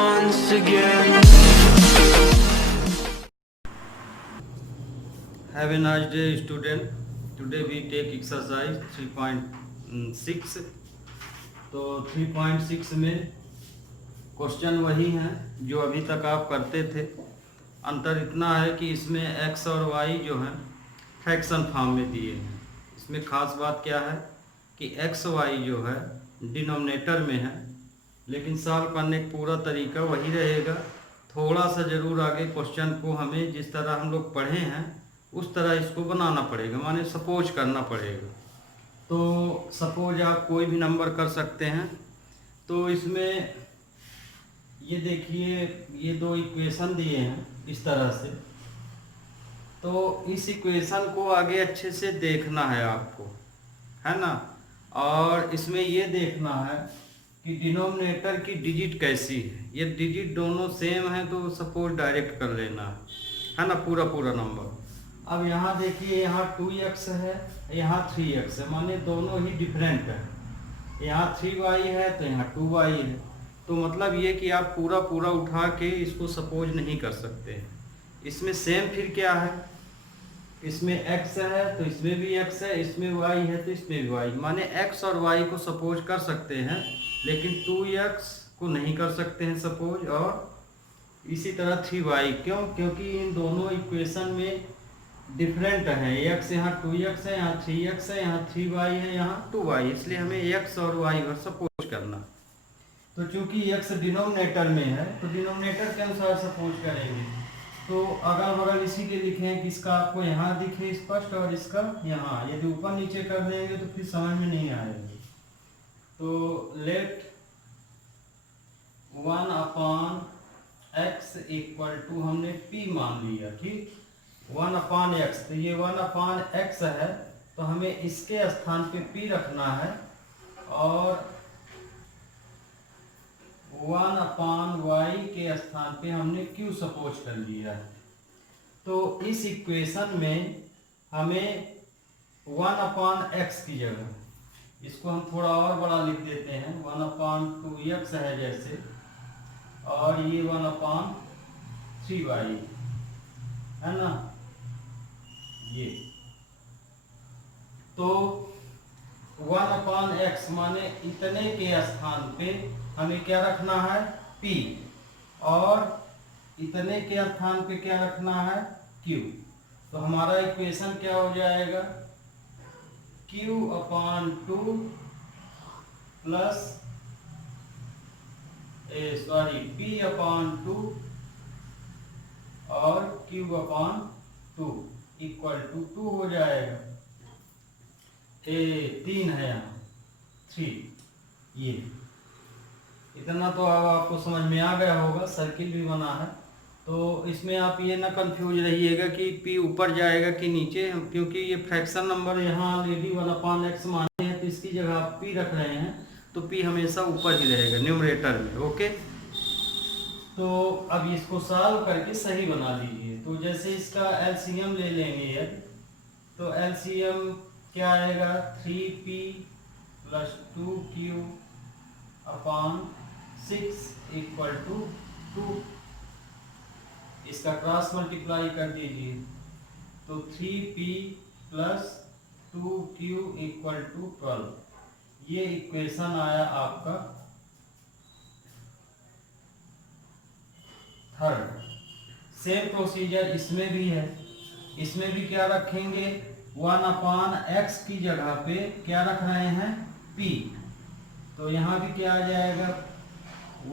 once again. Have a nice day, student. Today we take exercise 3.6. तो 3.6 में question वही हैं जो अभी तक आप करते थे। अंतर इतना है कि इसमें x और y जो हैं फ्रैक्शन फॉर्म में दिए हैं। इसमें ख़ास बात क्या है कि x y जो है डिनोमिनेटर में है, लेकिन सॉल्व करने का पूरा तरीका वही रहेगा। थोड़ा सा ज़रूर आगे क्वेश्चन को हमें जिस तरह हम लोग पढ़े हैं उस तरह इसको बनाना पड़ेगा, माने सपोज करना पड़ेगा। तो सपोज आप कोई भी नंबर कर सकते हैं। तो इसमें ये देखिए, ये दो इक्वेशन दिए हैं इस तरह से। तो इस इक्वेशन को आगे अच्छे से देखना है आपको, है ना। और इसमें ये देखना है कि डिनोमिनेटर की डिजिट कैसी है। ये डिजिट दोनों सेम है तो सपोज डायरेक्ट कर लेना है ना, पूरा पूरा नंबर। अब यहाँ देखिए, यहाँ 2x है, यहाँ 3x है, माने दोनों ही डिफरेंट है। यहाँ 3y है तो यहाँ 2y है। तो मतलब ये कि आप पूरा पूरा उठा के इसको सपोज नहीं कर सकते। इसमें सेम फिर क्या है, इसमें x है तो इसमें भी x है, इसमें y है तो इसमें भी y, माने x और y को सपोज कर सकते हैं लेकिन 2x को नहीं कर सकते हैं सपोज। और इसी तरह 3y, क्योंकि इन दोनों इक्वेशन में डिफरेंट है। x यहाँ 2x है, यहाँ 3x है, यहाँ 3y है, यहाँ 2y, इसलिए हमें x और y पर सपोज करना। तो चूंकि x डिनोमिनेटर में है तो डिनोमिनेटर के अनुसार सपोज करेंगे। तो अगल बगल इसी के लिखें कि इसका आपको यहाँ दिखे स्पष्ट और इसका यहाँ। यदि ऊपर नीचे कर देंगे तो फिर समझ में नहीं आएगा। तो लेट 1/x इक्वल टू हमने p मान लिया, ठीक। 1/x, तो ये 1/x है तो हमें इसके स्थान पे p रखना है, और 1/y के स्थान पे हमने q सपोज कर लिया है। तो इस इक्वेशन में हमें 1/x की जगह इसको हम थोड़ा और बड़ा लिख देते हैं, 1/2x है जैसे, और ये 1/3y है ना ये। तो 1/x माने इतने के स्थान पे हमें क्या रखना है, p, और इतने के स्थान पे क्या रखना है, q। तो हमारा इक्वेशन क्या हो जाएगा, q/2 प्लस p/2 और q/2 इक्वल टू 2 हो जाएगा। 3 है यहाँ 3। ये इतना तो अब आपको समझ में आ गया होगा, सर्किल भी बना है। तो इसमें आप ये ना कंफ्यूज रहिएगा कि p ऊपर जाएगा कि नीचे, क्योंकि ये फ्रैक्शन नंबर यहाँ ऑलरेडी 1/x माने हैं तो इसकी जगह आप p रख रहे हैं, तो p हमेशा ऊपर ही रहेगा न्यूमरेटर में। ओके, तो अब इसको सॉल्व करके सही बना लीजिए। तो जैसे इसका एलसीएम ले लेंगे, तो एलसीएम क्या आएगा, 3p + 2q/6 इक्वल टू 2। इसका क्रॉस मल्टीप्लाई कर दीजिए, तो 3p + 2q इक्वल टू 12। ये इक्वेशन आया आपका थर्ड। सेम प्रोसीजर इसमें भी है। इसमें भी क्या रखेंगे, 1/x की जगह पे क्या रख रहे हैं, p। तो यहाँ भी क्या आ जाएगा,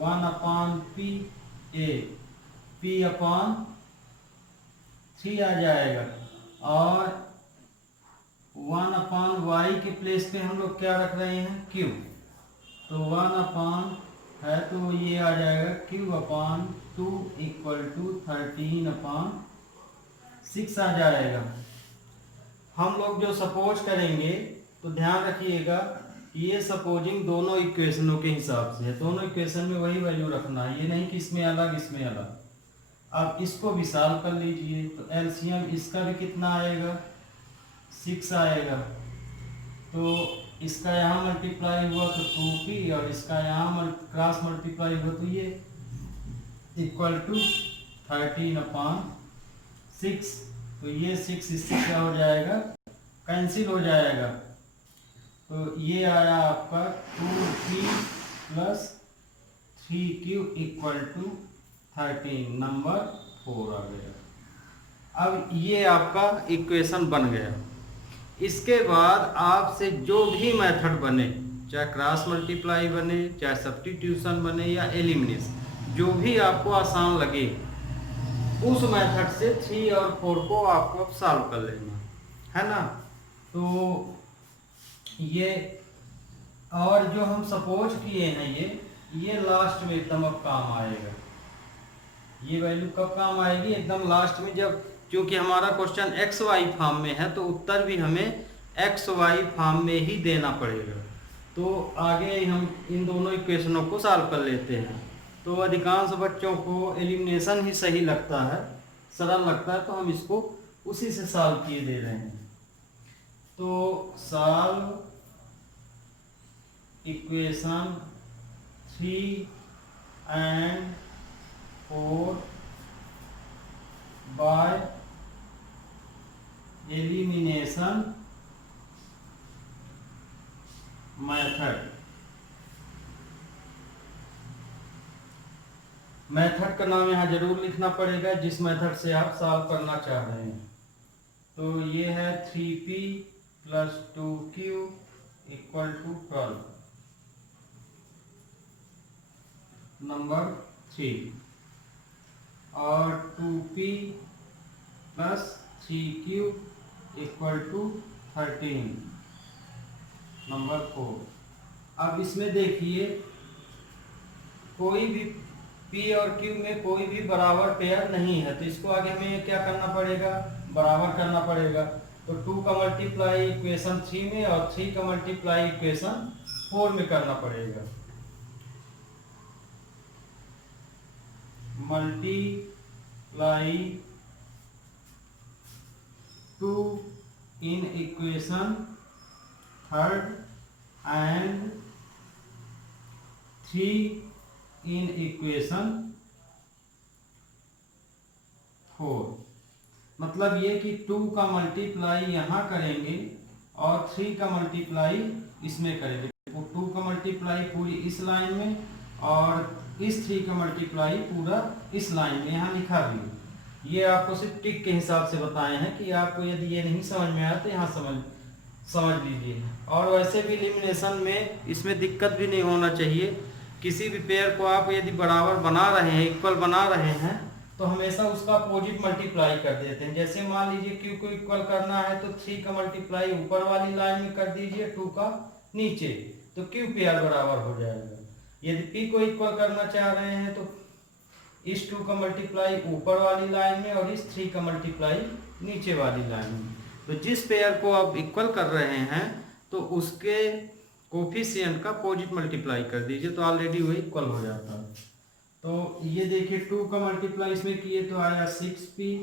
1/p p/3 आ जाएगा, और 1/y के प्लेस पे हम लोग क्या रख रहे हैं, q। तो 1/ है तो ये आ जाएगा q/2 इक्वल टू 13/6 आ जाएगा। हम लोग जो सपोज करेंगे तो ध्यान रखिएगा कि ये सपोजिंग दोनों इक्वेशनों के हिसाब से है, दोनों इक्वेशन में वही वैल्यू रखना है, ये नहीं कि इसमें अलग इसमें अलग। अब इसको भी सॉल्व कर लीजिए, तो एलसीएम इसका भी कितना आएगा, 6 आएगा। तो इसका यहाँ मल्टीप्लाई हुआ तो 2p, और इसका यहाँ क्रॉस मल्टीप्लाई हुआ तो ये इक्वल टू 13/6। तो ये 6 इससे क्या हो जाएगा, कैंसिल हो जाएगा। तो ये आया आपका 2p plus 3q equal to 13, number 4 आ गया। अब ये आपका इक्वेशन बन गया। इसके बाद आपसे जो भी मेथड बने, चाहे क्रॉस मल्टीप्लाई बने, चाहे सब्स्टिट्यूशन बने या एलिमिनेशन, जो भी आपको आसान लगे उस मेथड से 3 और 4 को आपको अब सॉल्व कर लेना है ना। तो ये और जो हम सपोज किए हैं ये लास्ट में एकदम अब काम आएगा। ये वैल्यू कब काम आएगी, एकदम लास्ट में, जब क्योंकि हमारा क्वेश्चन एक्स वाई फॉर्म में है तो उत्तर भी हमें एक्स वाई फॉर्म में ही देना पड़ेगा। तो आगे हम इन दोनों इक्वेशनों को सॉल्व कर लेते हैं। तो अधिकांश बच्चों को एलिमिनेशन ही सही लगता है, सरल लगता है, तो हम इसको उसी से सॉल्व किए दे रहे हैं। तो solve equation 3 and 4 by elimination method। Method का नाम यहाँ जरूर लिखना पड़ेगा जिस मेथड से आप सॉल्व करना चाह रहे हैं। तो ये है 3p plus 2q equal to 12, number 3, और 2p plus 3q equal to 13, number 4। अब इसमें देखिए कोई भी p और q में कोई भी बराबर पेयर नहीं है, तो इसको आगे हमें क्या करना पड़ेगा, बराबर करना पड़ेगा। तो 2 का मल्टीप्लाई इक्वेशन 3 में और 3 का मल्टीप्लाई इक्वेशन 4 में करना पड़ेगा। Multiply 2 in equation 3rd and 3 in equation 4। मतलब ये कि 2 का मल्टीप्लाई यहाँ करेंगे और 3 का मल्टीप्लाई इसमें करेंगे। 2 का मल्टीप्लाई पूरी इस लाइन में और इस 3 का मल्टीप्लाई पूरा इस लाइन में, यहाँ लिखा भी। ये आपको सिर्फ टिक के हिसाब से बताए हैं कि आपको यदि ये नहीं समझ में आया तो यहाँ समझ लीजिए। और वैसे भी एलिमिनेशन में इसमें दिक्कत भी नहीं होना चाहिए। किसी भी पेयर को आप यदि बराबर बना रहे हैं, इक्वल बना रहे हैं, तो हमेशा उसका अपोजिट मल्टीप्लाई कर देते हैं। जैसे मान लीजिए q को इक्वल करना है तो 3 का मल्टीप्लाई ऊपर वाली लाइन में कर दीजिए, 2 का नीचे, तो q पेयर बराबर हो जाएगा। यदि p को इक्वल करना चाह रहे हैं तो इस 2 का मल्टीप्लाई ऊपर वाली लाइन में और इस 3 का मल्टीप्लाई नीचे वाली लाइन में। तो जिस पेयर को आप इक्वल कर रहे हैं तो उसके कोफिशिएंट का अपोजिट मल्टीप्लाई कर दीजिए, तो ऑलरेडी वही इक्वल हो जाता है। तो ये देखिए 2 का मल्टीप्लाई इसमें किए तो आया 6p,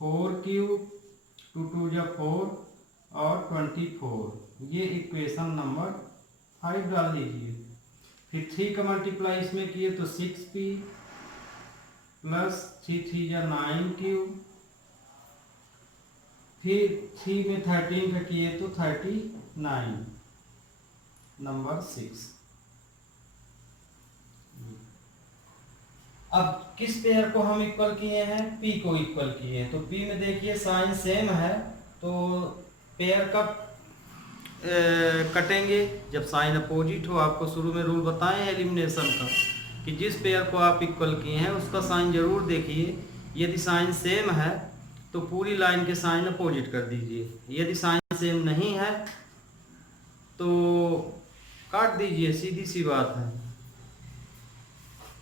4q, 2 2 जा 4 और 24। ये इक्वेशन नंबर 5 डाल दीजिए। फिर 3 का मल्टीप्लाई इसमें किए तो 6p प्लस 3 3 जा 9q, फिर 3 में 13 का किए तो 39, नंबर 6। अब किस पेयर को हम इक्वल किए हैं, p को इक्वल किए हैं। तो p में देखिए साइन सेम है, तो पेयर कब कटेंगे, जब साइन अपोजिट हो। आपको शुरू में रूल बताएं एलिमिनेशन का कि जिस पेयर को आप इक्वल किए हैं उसका साइन जरूर देखिए। यदि साइन सेम है तो पूरी लाइन के साइन अपोजिट कर दीजिए, यदि साइन सेम नहीं है तो काट दीजिए, सीधी सी बात है।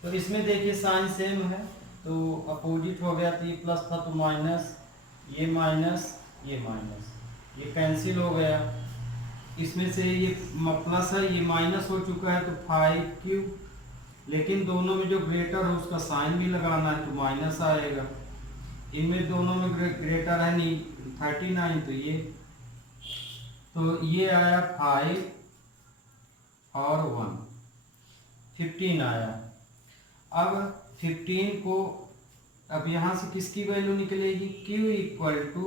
तो इसमें देखिए साइन सेम है तो अपोजिट हो गया, तो ये प्लस था तो माइनस, ये माइनस, ये माइनस, ये कैंसिल हो गया। इसमें से ये प्लस है, ये माइनस हो चुका है तो 5q, लेकिन दोनों में जो ग्रेटर है उसका साइन भी लगाना है तो माइनस आएगा। इनमें दोनों में ग्रेटर है नहीं 39, तो ये आया 5 और 1, 15 आया। अब 15 को, अब यहाँ से किसकी वैल्यू निकलेगी, Q इक्वल टू,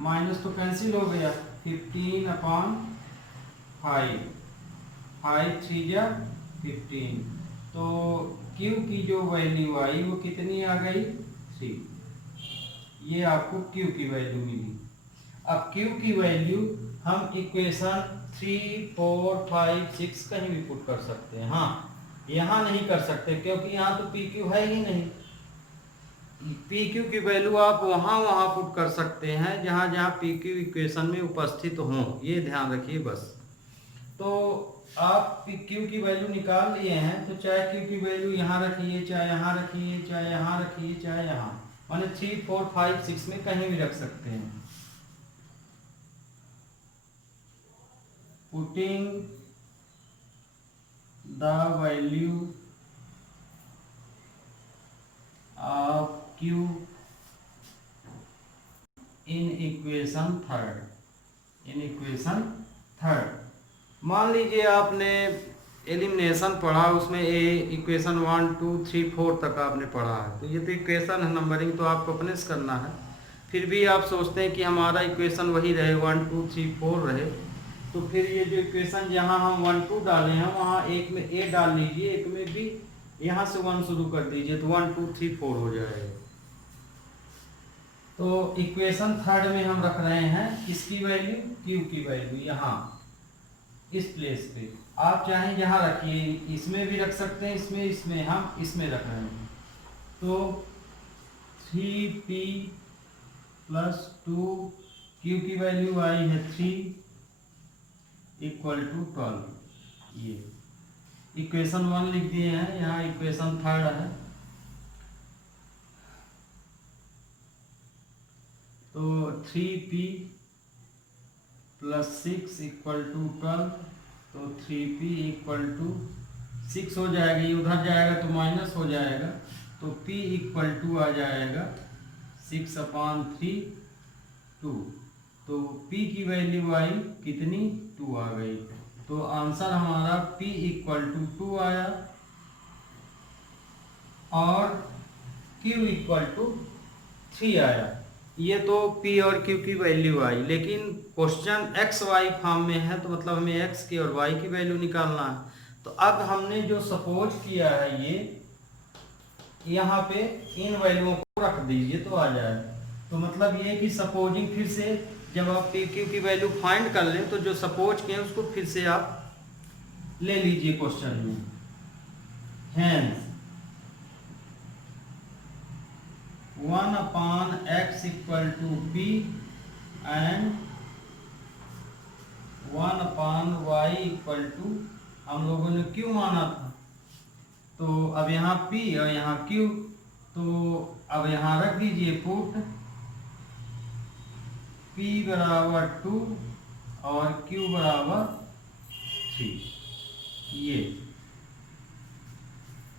माइनस तो कैंसिल हो गया, 15/5, 5 3 जा 15, तो Q की जो वैल्यू आई वो कितनी आ गई, 3। ये आपको Q की वैल्यू मिली। अब Q की वैल्यू हम इक्वेशन 3, 4, 5, 6 कहीं भी पुट कर सकते हैं। हाँ, यहाँ नहीं कर सकते क्योंकि यहाँ तो PQ है ही नहीं। PQ की वैल्यू आप वहाँ पुट कर सकते हैं जहाँ जहाँ PQ इक्वेशन में उपस्थित हों, ये ध्यान रखिए बस। तो आप Q की वैल्यू निकाल लिए हैं, तो चाहे Q की वैल्यू यहाँ रखिए, चाहे यहाँ रखिए, चाहे यहाँ रखिए, चाहे यहाँ, माने 3, 4, 5, 6 में कहीं भी रख सकते हैं। Putting the value of Q in equation third, मान लीजिए आपने एलिमिनेशन पढ़ा, उसमें इक्वेशन 1, 2, 3, 4 तक आपने पढ़ा है, तो ये तो इक्वेशन है, नंबरिंग तो आपको अपने से करना है। फिर भी आप सोचते हैं कि हमारा इक्वेशन वही रहे, 1, 2, 3, 4 रहे, तो फिर ये जो इक्वेशन जहाँ हम 1, 2 डाले हैं वहाँ एक में A डाल लीजिए, एक में B, यहाँ से 1 शुरू कर दीजिए, तो 1, 2, 3, 4 हो जाएगा। तो इक्वेशन थर्ड में हम रख रहे हैं किसकी वैल्यू, Q की वैल्यू, यहाँ इस प्लेस पे। आप चाहें जहाँ रखिए, इसमें भी रख सकते हैं, इसमें हम इसमें रख रहे हैं। तो 3P + 2, Q की वैल्यू आई है 3 इक्वल टू 12। ये इक्वेशन 1 लिख दिए हैं, यहाँ इक्वेशन थर्ड है। तो 3P + 6 इक्वल टू 12, तो 3P इक्वल टू 6 हो जाएगा, ये उधर जाएगा तो माइनस हो जाएगा, तो P इक्वल टू आ जाएगा 6/3, 2। तो P की वैल्यू आई कितनी, 2 आ गई। तो आंसर हमारा P इक्वल टू 2 आया और Q इक्वल टू 3 आया। ये तो P और Q की वैल्यू आई, लेकिन क्वेश्चन एक्स वाई फॉर्म में है, तो मतलब हमें x की और y की वैल्यू निकालना है। तो अब हमने जो सपोज किया है, ये यहाँ पे इन वैल्यूओं को रख दीजिए तो आ जाए। तो मतलब ये कि सपोजिंग, फिर से जब आप P Q की वैल्यू फाइंड कर लें, तो जो सपोज किए उसको फिर से आप ले लीजिए क्वेश्चन में। Hence 1/x equal to P and 1/y equal to, हम लोगों ने Q माना था, तो अब यहाँ P और यहाँ Q, तो अब यहाँ रख दीजिए पुट P बराबर 2 और Q बराबर 3। ये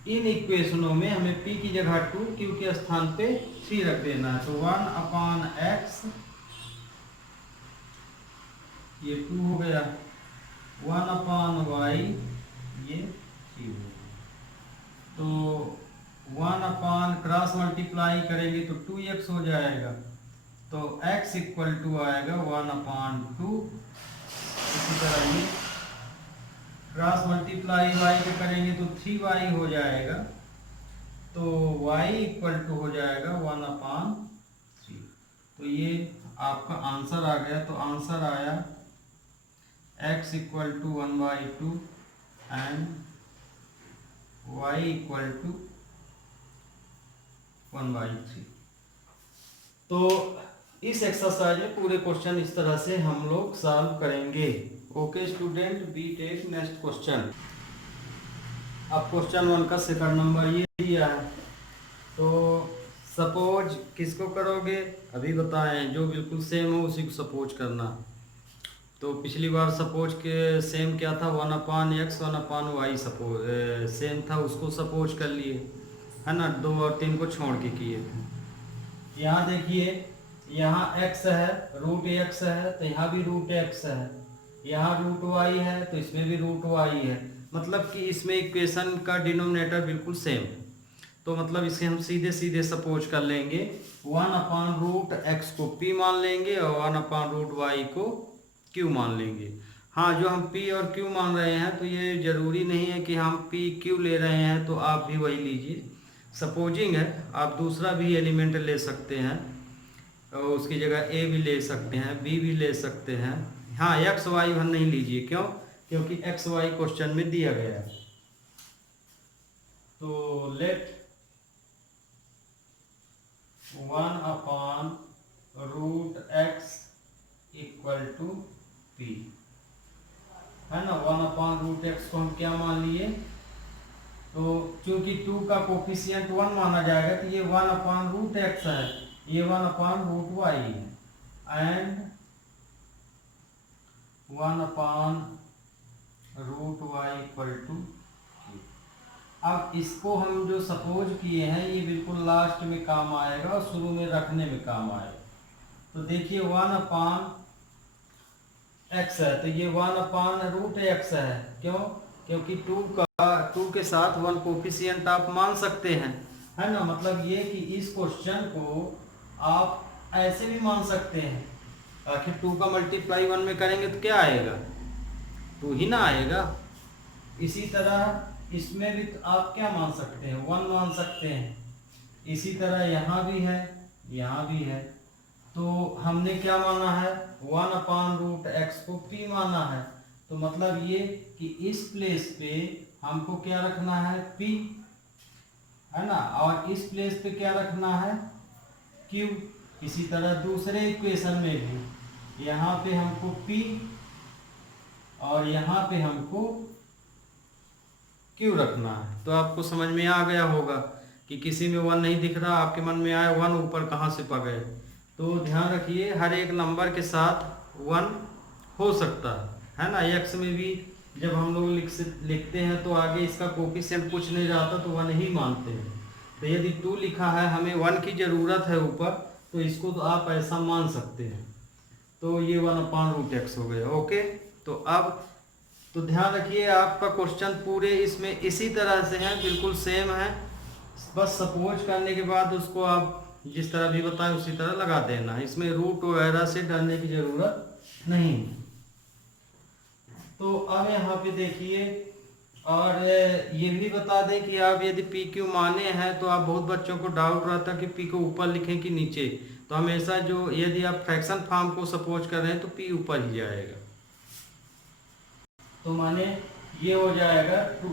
इन इक्वेशनों में हमें P की जगह 2, Q के स्थान पे 3 रख देना है। तो 1/x, ये 2 हो गया, 1/y, ये 3 हो गया। तो 1 क्रॉस मल्टीप्लाई करेंगे तो 2x हो जाएगा, तो x इक्वल टू आएगा 1/2। इसी तरह ये क्रॉस मल्टीप्लाई y के करेंगे तो 3y हो जाएगा, तो y इक्वल टू हो जाएगा 1/3। तो ये आपका आंसर आ गया। तो आंसर आया x equal to 1/2 and y equal to 1/3। तो इस एक्सरसाइज में पूरे क्वेश्चन इस तरह से हम लोग सॉल्व करेंगे। Okay student, we take next question. अब क्वेश्चन 1 का सेकंड नंबर ये दिया है, तो सपोज किसको करोगे अभी बताएं, जो बिल्कुल सेम हो उसी को सपोज करना। तो पिछली बार सपोज के सेम क्या था, 1/x 1/y सपोज सेम था, उसको सपोज कर लिए है ना, 2 और 3 को छोड़ के किए थे। यहाँ देखिए, यहाँ x है, √x है, तो यहाँ भी √x है, यहाँ √y है, तो इसमें भी √y है। मतलब कि इसमें इक्वेशन का डिनोमिनेटर बिल्कुल सेम है। तो मतलब इसे हम सीधे सीधे सपोज कर लेंगे 1/√x को p मान लेंगे और 1/√y को q मान लेंगे। हाँ, जो हम p और q मान रहे हैं तो ये जरूरी नहीं है कि हम p q ले रहे हैं तो आप भी वही लीजिए। सपोजिंग है, आप दूसरा भी एलिमेंट ले सकते हैं और उसकी जगह a भी ले सकते हैं, b भी ले सकते हैं। हाँ, x y नहीं लीजिए, क्यों? क्योंकि x y क्वेश्चन में दिया गया है। तो late 1/√x equal to p है ना। 1/√x को हम क्या मान लिए? तो चूंकि 2 का कोफिशिएंट 1 माना जाएगा तो ये 1/√x है, ये 1/√y है एंड 1/√y इक्वल टू। अब इसको हम जो सपोज किए हैं ये बिल्कुल लास्ट में काम आएगा और शुरू में रखने में काम आएगा। तो देखिए 1/x है तो ये 1/√x है। क्यों? क्योंकि 2 के साथ 1 कोफिशिएंट आप मान सकते हैं, है ना। मतलब ये कि इस क्वेश्चन को आप ऐसे भी मान सकते हैं। आखिर 2 का मल्टीप्लाई 1 में करेंगे तो क्या आएगा? 2 ही ना आएगा। इसी तरह इसमें भी तो आप क्या मान सकते हैं? 1 मान सकते हैं। इसी तरह यहाँ भी है, यहाँ भी है। तो हमने क्या माना है? 1/√x को p माना है। तो मतलब ये कि इस प्लेस पे हमको क्या रखना है? p, है ना। और इस प्लेस पे क्या रखना है? q। इसी तरह दूसरे इक्वेशन में भी यहाँ पे हमको p और यहाँ पे हमको क्यों रखना है। तो आपको समझ में आ गया होगा कि किसी में 1 नहीं दिख रहा, आपके मन में आया 1 ऊपर कहाँ से पा गए। तो ध्यान रखिए हर एक नंबर के साथ 1 हो सकता है ना। x में भी जब हम लोग लिखते हैं तो आगे इसका कोफिशिएंट कुछ नहीं रहता तो 1 ही मानते हैं। तो यदि 2 लिखा है, हमें 1 की ज़रूरत है ऊपर, तो इसको तो आप ऐसा मान सकते हैं। तो ये 1/√x हो गया। ओके, तो अब तो ध्यान रखिए आपका क्वेश्चन पूरे इसमें इसी तरह से है, बिल्कुल सेम है। बस सपोज करने के बाद उसको आप जिस तरह भी बताएं उसी तरह लगा देना है। इसमें रूट वगैरह से डरने की जरूरत नहीं। तो अब यहाँ पे देखिए, और ये भी बता दें कि आप यदि पी क्यू माने हैं तो आप बहुत बच्चों को डाउट रहता है कि पी को ऊपर लिखें कि नीचे। तो हमेशा जो यदि आप फ्रैक्शन फॉर्म को सपोज कर रहे हैं तो पी ऊपर ही जाएगा। तो माने ये हो जाएगा 2।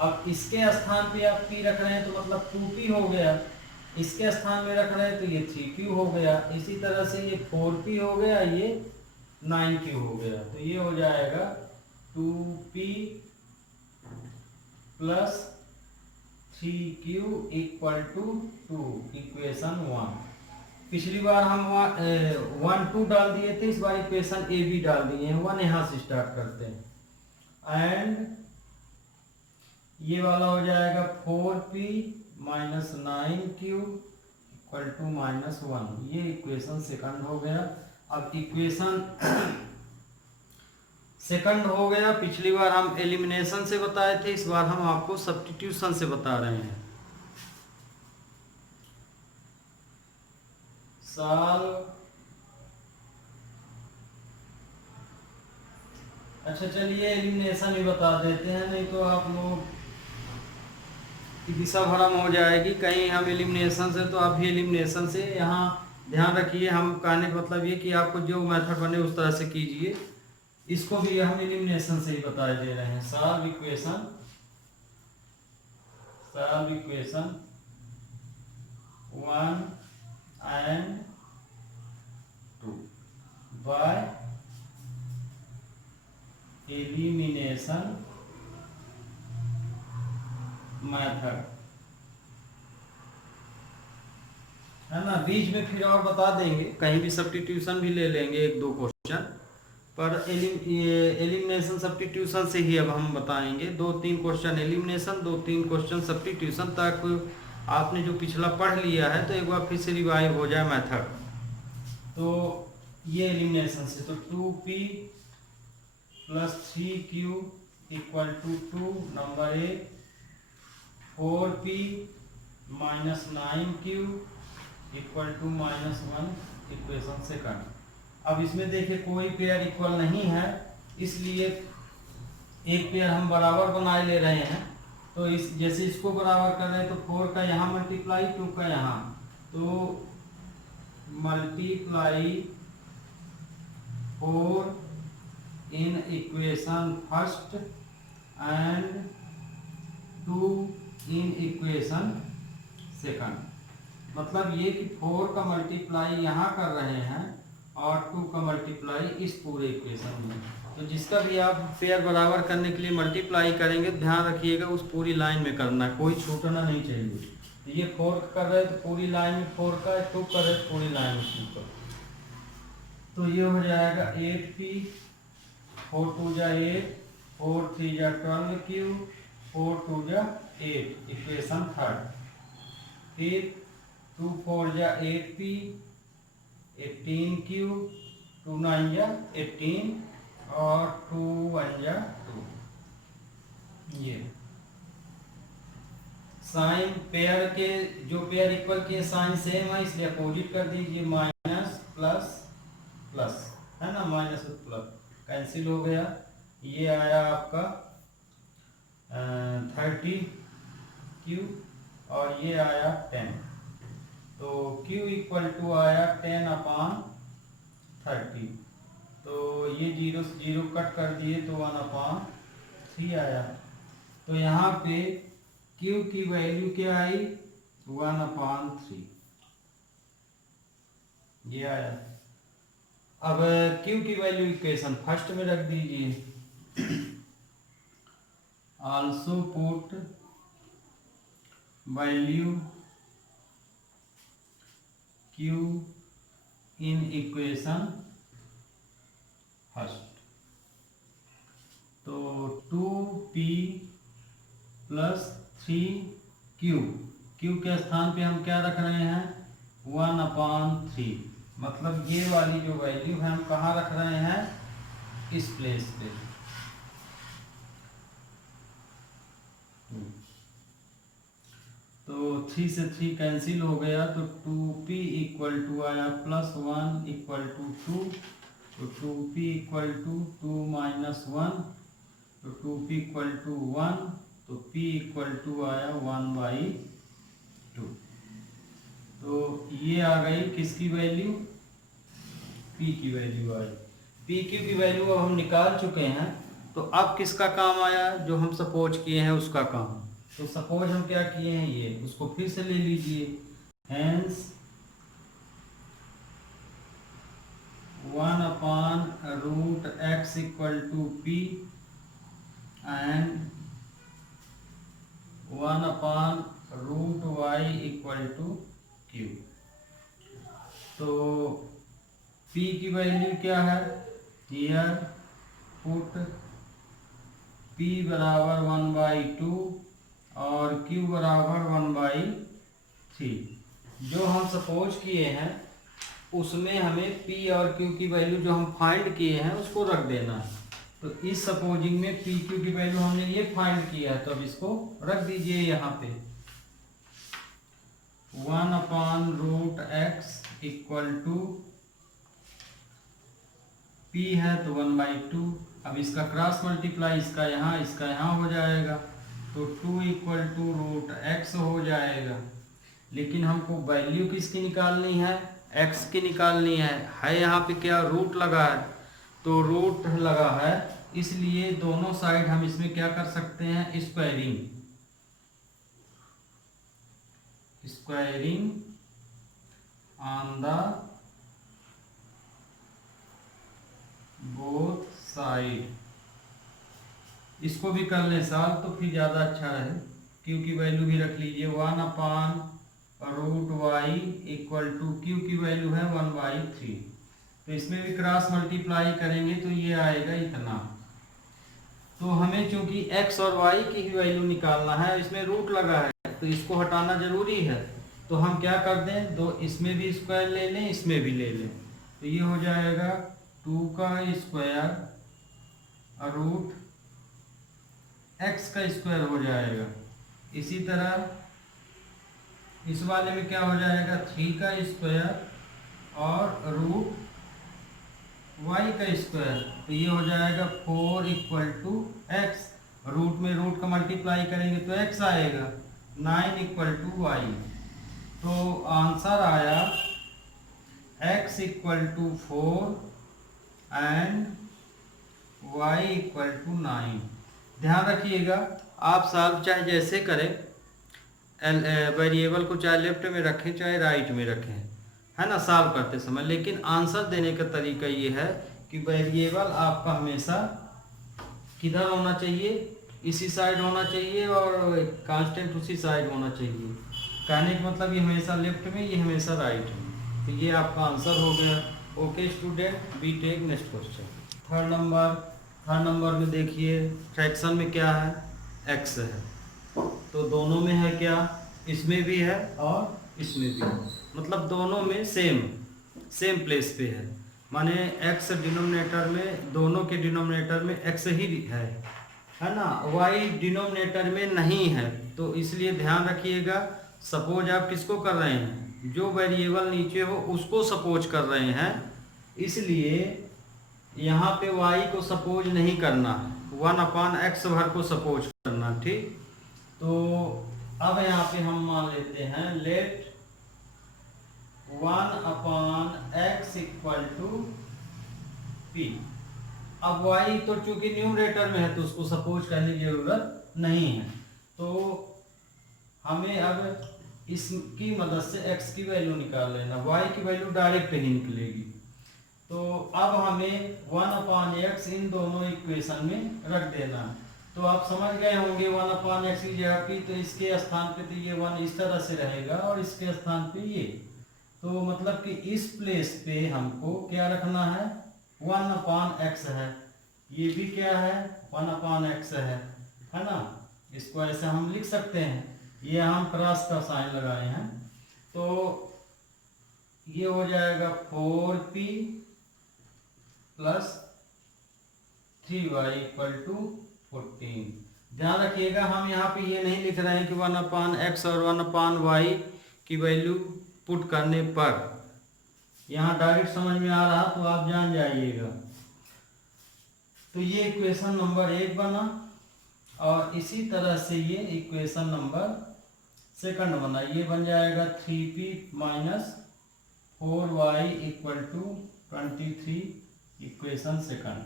अब इसके स्थान पे आप p रख रहे हैं तो मतलब 2p हो गया। इसके स्थान में रख रहे हैं तो ये 3q हो गया। इसी तरह से ये 4p हो गया, ये 9q हो गया। तो ये हो जाएगा 2p plus 3q equal to 2, equation 1। पिछली बार हम 1 2 डाल दिए थे, इस बार इक्वेशन ए बी डाल दिए हैं। 1 यहाँ से स्टार्ट करते हैं एंड ये वाला हो जाएगा 4p minus 9q equal to -1। ये इक्वेशन सेकंड हो गया। अब इक्वेशन सेकंड हो गया। पिछली बार हम एलिमिनेशन से बताए थे, इस बार हम आपको सब्स्टिट्यूशन से बता रहे हैं। अच्छा चलिए एलिमिनेशन भी बता देते हैं, नहीं तो आप लोग की दिशा भ्रम हो जाएगी। कहीं हम एलिमिनेशन से तो आप भी एलिमिनेशन से। यहाँ ध्यान रखिए, हम कहने का मतलब ये कि आपको जो मेथड बने उस तरह से कीजिए। इसको भी हम एलिमिनेशन से ही बता दे रहे हैं। Solve equation 1 and 2 by elimination method, है ना। बीच में फिर और बता देंगे, कहीं भी सब्स्टिट्यूशन भी ले लेंगे 1-2 क्वेश्चन, पर एलिमिनेशन सब्स्टिट्यूशन से ही अब हम बताएंगे। 2-3 क्वेश्चन एलिमिनेशन, 2-3 क्वेश्चन सब्स्टिट्यूशन, तक आपने जो पिछला पढ़ लिया है तो एक बार फिर से रिवाइव हो जाए मेथड। तो ये एलिमिनेशन से, तो 2p plus 3q equal to 2 number 1, 4p -9q equal to -1 equation second. अब इसमें देखिए कोई पेयर इक्वल नहीं है, इसलिए एक पेयर हम बराबर बनाए ले रहे हैं। तो इस जैसे इसको बराबर कर रहे हैं तो 4 का यहाँ मल्टीप्लाई 2 का यहाँ, तो multiply 4 in equation first and 2 in equation second. मतलब ये कि 4 का मल्टीप्लाई यहाँ कर रहे हैं और 2 का मल्टीप्लाई इस पूरे इक्वेशन में। तो जिसका भी आप पेयर बराबर करने के लिए मल्टीप्लाई करेंगे, ध्यान रखिएगा उस पूरी लाइन में करना है, कोई छूटना नहीं चाहिए। तो ये 4 कर रहे तो पूरी लाइन में 4 का, 2 कर रहे तो पूरी लाइन में 2 का। तो ये हो जाएगा 8p, 4 2 जा 8, 4 3 जा 12q, 4 2 जा 8 इक्वेशन थर्ड। फिर 2 4 जा 8p, 18q, 2 9 जा 18 और 2 1 जा 2। ये साइन पेयर के, जो पेयर इक्वल के साइन सेम है इसलिए अपोजिट कर दीजिए, माइनस प्लस प्लस है ना, माइनस प्लस कैंसिल हो गया। ये आया आपका 30q और ये आया 10, तो q इक्वल टू आया 10/30। तो ये 0 से 0 कट कर दिए तो 1/3 आया। तो यहाँ पे q की वैल्यू क्या आई, 1/3 ये आया। अब q की वैल्यू इक्वेशन फर्स्ट में रख दीजिए। Also put value q in equation first. तो 2p प्लस 3q, q के स्थान पे हम क्या रख रहे हैं, 1/3। मतलब ये वाली जो वैल्यू है हम कहाँ रख रहे हैं, इस प्लेस पे। तो 3 से 3 कैंसिल हो गया, तो 2p इक्वल टू आया +1 इक्वल टू 2, तो 2p इक्वल टू 2 माइनस 1, तो 2p इक्वल टू 1, तो p इक्वल टू आया 1/2। तो ये आ गई किसकी वैल्यू, p की वैल्यू आई। pq की वैल्यू अब हम निकाल चुके हैं, तो अब किसका काम आया, जो हम सपोज किए हैं उसका काम। तो सपोज हम क्या किए हैं, ये उसको फिर से ले लीजिए। Hence 1/√x equal to p and 1/√y equal to q। तो p की वैल्यू क्या है, हियर पुट p बराबर 1/2 और q बराबर 1/3। जो हम सपोज किए हैं उसमें हमें p और q की वैल्यू जो हम फाइंड किए हैं उसको रख देना है। तो इस सपोजिंग में p q की वैल्यू हमने ये फाइंड किया है, तो अब इसको रख दीजिए यहाँ पे। 1/√x इक्वल टू p है तो 1/2। अब इसका क्रॉस मल्टीप्लाई इसका यहाँ हो जाएगा, तो 2 इक्वल टू √x हो जाएगा। लेकिन हमको वैल्यू किसकी निकालनी है, x की निकालनी है यहाँ पे क्या रूट लगा है, तो रूट लगा है, इसलिए दोनों साइड हम इसमें क्या कर सकते हैं, squaring on the both side. इसको भी कर ले साल तो फिर ज़्यादा अच्छा रहे, q की वैल्यू भी रख लीजिए 1/√y इक्वल टू q की वैल्यू है 1/3। तो इसमें भी क्रॉस मल्टीप्लाई करेंगे तो ये आएगा इतना। तो हमें चूंकि x और y की ही वैल्यू निकालना है, इसमें रूट लगा है तो इसको हटाना जरूरी है। तो हम क्या कर दें, दो इसमें भी स्क्वायर ले लें, इसमें भी ले लें, तो ये हो जाएगा 2 का स्क्वायर रूट x का स्क्वायर हो जाएगा। इसी तरह इस वाले में क्या हो जाएगा 3 का स्क्वायर और रूट y का स्क्वायर, तो ये हो जाएगा 4 इक्वल टू एक्स। रूट में रूट का मल्टीप्लाई करेंगे तो x आएगा, 9 इक्वल टू वाई। तो आंसर आया x equal to 4 and y equal to 9। ध्यान रखिएगा, आप सॉल्व चाहे जैसे करें, वेरिएबल को चाहे लेफ्ट में रखें चाहे राइट में रखें, है ना, सॉल्व करते समय, लेकिन आंसर देने का तरीका ये है कि वेरिएबल आपका हमेशा किधर होना चाहिए, इसी साइड होना चाहिए, और कांस्टेंट उसी साइड होना चाहिए। कहने का मतलब ये हमेशा लेफ्ट में, ये हमेशा राइट में। तो ये आपका आंसर हो गया। Okay student, we take next question. Third number में देखिए, फ्रैक्शन में क्या है, एक्स है, तो दोनों में है क्या, इसमें भी है और इसमें भी है, मतलब दोनों में सेम प्लेस पे है, माने x डिनोमिनेटर में, दोनों के डिनोमिनेटर में x ही है ना, y डिनोमिनेटर में नहीं है। तो इसलिए ध्यान रखिएगा, सपोज आप किसको कर रहे हैं, जो वेरिएबल नीचे हो उसको सपोज कर रहे हैं, इसलिए यहाँ पे y को सपोज नहीं करना, 1/x भर को सपोज करना, ठीक। तो अब यहाँ पे हम मान लेते हैं let 1/x equal to p। अब y तो चूंकि न्यूमरेटर में है तो उसको सपोज करने की जरूरत नहीं है, तो हमें अब इसकी मदद से x की वैल्यू निकाल लेना, y की वैल्यू डायरेक्ट ही निकलेगी। तो अब हमें 1/x इन दोनों इक्वेशन में रख देना। तो आप समझ गए होंगे 1/x की जगह p, तो इसके स्थान पे तो ये 1 इस तरह से रहेगा और इसके स्थान पे ये, तो मतलब कि इस प्लेस पे हमको क्या रखना है, 1/x है, ये भी क्या है 1/x है ना। इसको ऐसे हम लिख सकते हैं, ये हम क्रॉस का साइन लगाए हैं, तो ये हो जाएगा 4p plus 3y equal to 14। ध्यान रखिएगा, हम यहाँ पे ये नहीं लिख रहे हैं कि 1/x और 1/y की वैल्यू पुट करने पर, यहाँ डायरेक्ट समझ में आ रहा तो आप जान जाइएगा। तो ये इक्वेशन नंबर 1 बना, और इसी तरह से ये इक्वेशन नंबर सेकंड बना, ये बन जाएगा 3p minus 4y equal to 23 equation second.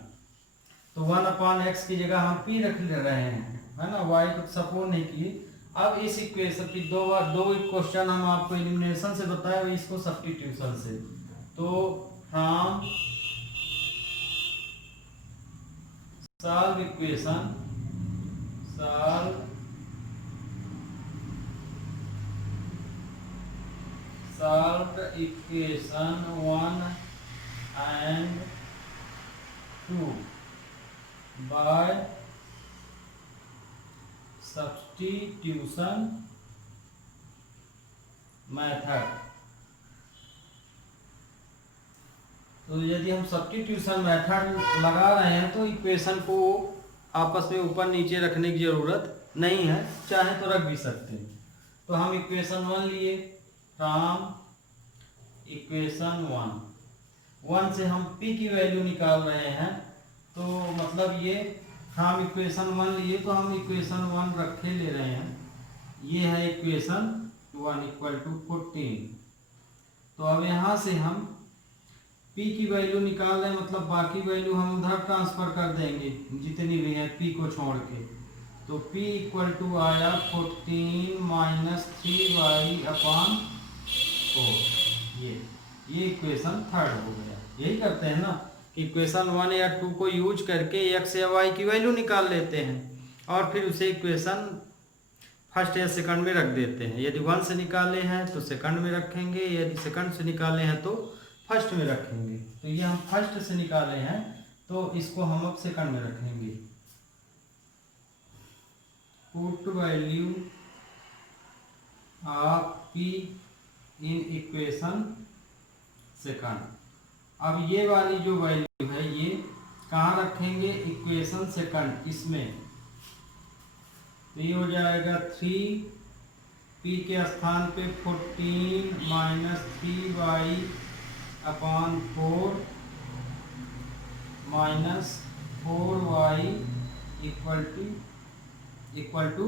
तो 1/x की जगह हम p रख ले रहे हैं, है ना, y को सपोर्ट नहीं किए। अब इस इक्वेशन की दो क्वेश्चन हम आपको एलिमिनेशन से बताए, इसको सब्स्टिट्यूशन से। तो from solve equation, solve equation 1 and 2 by substitution method. तो यदि हम सब्स्टिट्यूशन मेथड लगा रहे हैं तो इक्वेशन को आपस में ऊपर नीचे रखने की जरूरत नहीं है, चाहे तो रख भी सकते हैं। तो हम इक्वेशन 1 लिए, फ्रॉम इक्वेशन 1 से हम p की वैल्यू निकाल रहे हैं, तो मतलब ये हम इक्वेशन 1 लिए तो हम इक्वेशन 1 रखे ले रहे हैं, ये है इक्वेशन 1 इक्वल टू 14। तो अब यहाँ से हम p की वैल्यू निकाल रहे हैं, मतलब बाकी वैल्यू हम उधर ट्रांसफर कर देंगे जितनी भी है p को छोड़ के। तो p इक्वल टू आया 14 माइनस 3y/4, ये इक्वेशन 3 हो गया। यही करते हैं ना, कि इक्वेशन 1 या 2 को यूज करके x या y की वैल्यू निकाल लेते हैं और फिर उसे इक्वेशन फर्स्ट या सेकंड में रख देते हैं। यदि 1 से निकाले हैं तो सेकंड में रखेंगे, यदि सेकंड से निकाले हैं तो फर्स्ट में रखेंगे। तो ये हम फर्स्ट से निकाले हैं तो इसको हम अब सेकंड में रखेंगे। Put value of p in equation second. अब ये वाली जो वैल्यू है ये कहाँ रखेंगे, इक्वेशन सेकंड, इसमें। तो ये हो जाएगा 3 p के स्थान पे 14 minus 3y upon 4 minus 4y equal to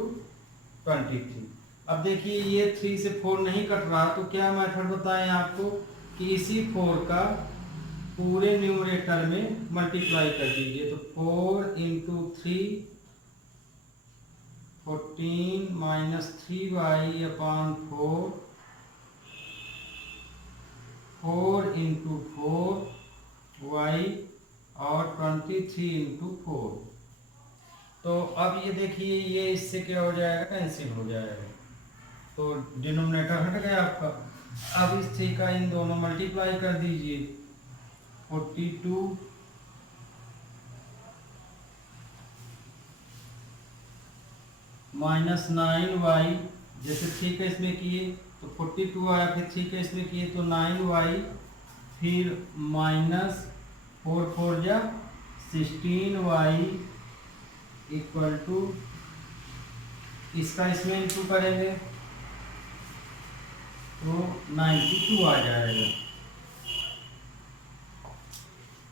23। अब देखिए ये 3 से 4 नहीं कट रहा, तो क्या मेथड बताएं आपको कि इसी 4 का पूरे न्यूमरेटर में मल्टीप्लाई कर दीजिए। तो 4 into 3 14 minus 3y upon 4 4 into 4y और 23 इंटू 4। तो अब ये देखिए ये इससे क्या हो जाएगा, कैंसिल हो जाएगा, तो डिनोमिनेटर हट गया आपका। अब इस 3 का इन दोनों मल्टीप्लाई कर दीजिए। 42 माइनस 9y, जैसे 3 का इसमें किए तो 42 आया, फिर 3 का इसमें किए तो 9y, फिर माइनस 4 4 जा 16y इक्वल टू, इसका इसमें इंटू करेंगे तो 92 आ जाएगा।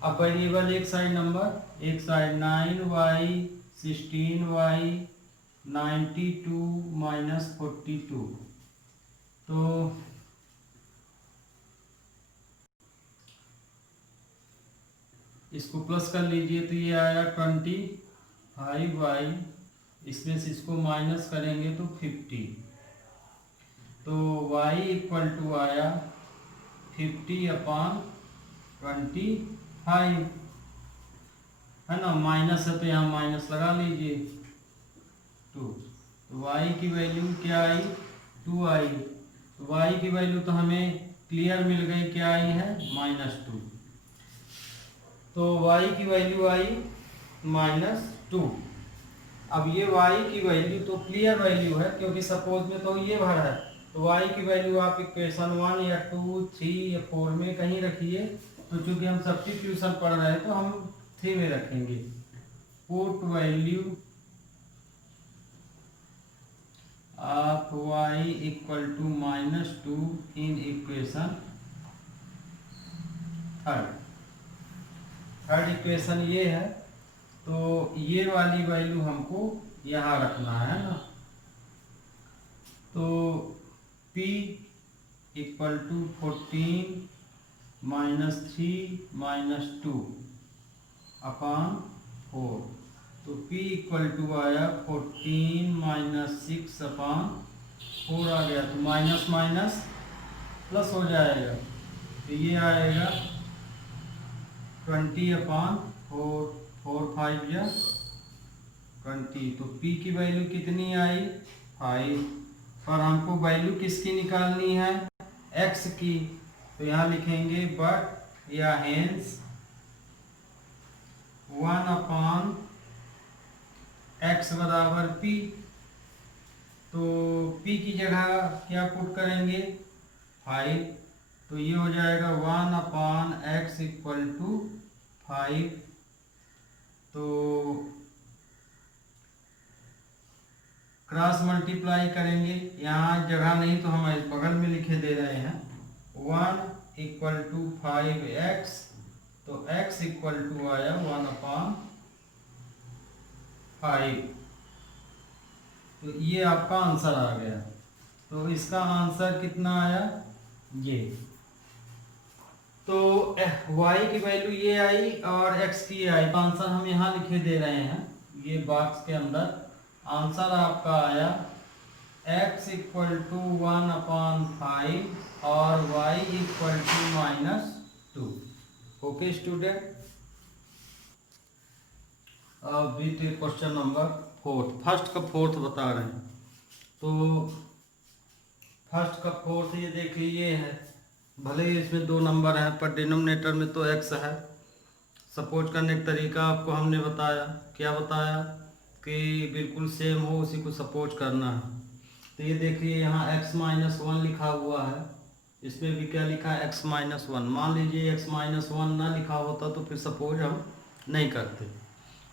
अब वेरिएबल एक साइड नंबर, एक साइड 9y 16y 92 माइनस 42। तो इसको प्लस कर लीजिए तो ये आया 25y, इसमें से इसको माइनस करेंगे तो 50। तो y इक्वल टू आया 50 अपॉन 25, है ना, माइनस है तो यहाँ माइनस लगा लीजिए 2। तो y की वैल्यू क्या आई, 2 आई। तो y की वैल्यू तो हमें क्लियर मिल गई, क्या आई है, -2। तो y की वैल्यू आई -2। अब ये y की वैल्यू तो क्लियर वैल्यू है, क्योंकि सपोज में तो ये भरा है, तो y की वैल्यू आप इक्वेशन 1 या 2 3 या 4 में कहीं रखिए। तो चूंकि हम सब्स्टिट्यूशन पढ़ रहे हैं तो हम 3 में रखेंगे। Put value of y equal to -2 in equation third equation ये है, तो ये वाली वैल्यू हमको यहाँ रखना है ना। तो p equal to 14 minus 3 minus 2 upon 4। तो p इक्वल टू आया 14 माइनस 6 अपॉन 4 आ गया, तो माइनस माइनस प्लस हो जाएगा, तो ये आएगा 20 अपॉन 4, 4 5 या 20। तो p की वैल्यू कितनी आई, 5। पर हमको वैल्यू किसकी निकालनी है, x की। तो यहाँ लिखेंगे बट या हेंस 1 अपॉन x बराबर p। तो p की जगह क्या पुट करेंगे, 5। तो ये हो जाएगा 1 अपॉन x इक्वल टू 5। तो क्रॉस मल्टीप्लाई करेंगे, यहाँ जगह नहीं तो हम बगल में लिखे दे रहे हैं। 1 इक्वल टू 5x, तो x इक्वल टू आया 1 अपॉन 5। तो ये आपका आंसर आ गया। तो इसका आंसर कितना आया, ये। तो y की वैल्यू ये आई और x की आई। आंसर हम यहाँ लिखे दे रहे हैं, ये बॉक्स के अंदर। आंसर आपका आया x इक्वल टू 1 अपॉन 5 और y equal to -2। Okay student, अब बीट क्वेश्चन नंबर 4। फर्स्ट का फोर्थ बता रहे हैं। तो फर्स्ट का फोर्थ ये देख लीजिए है, भले ही इसमें 2 नंबर हैं पर डिनोमिनेटर में तो x है। सपोज करने का तरीका आपको हमने बताया, क्या बताया कि बिल्कुल सेम हो उसी को सपोज करना है। तो ये देखिए यहाँ x-1 लिखा हुआ है, इसमें भी क्या लिखा है, x-1। मान लीजिए x-1 ना लिखा होता तो फिर सपोज हम नहीं करते।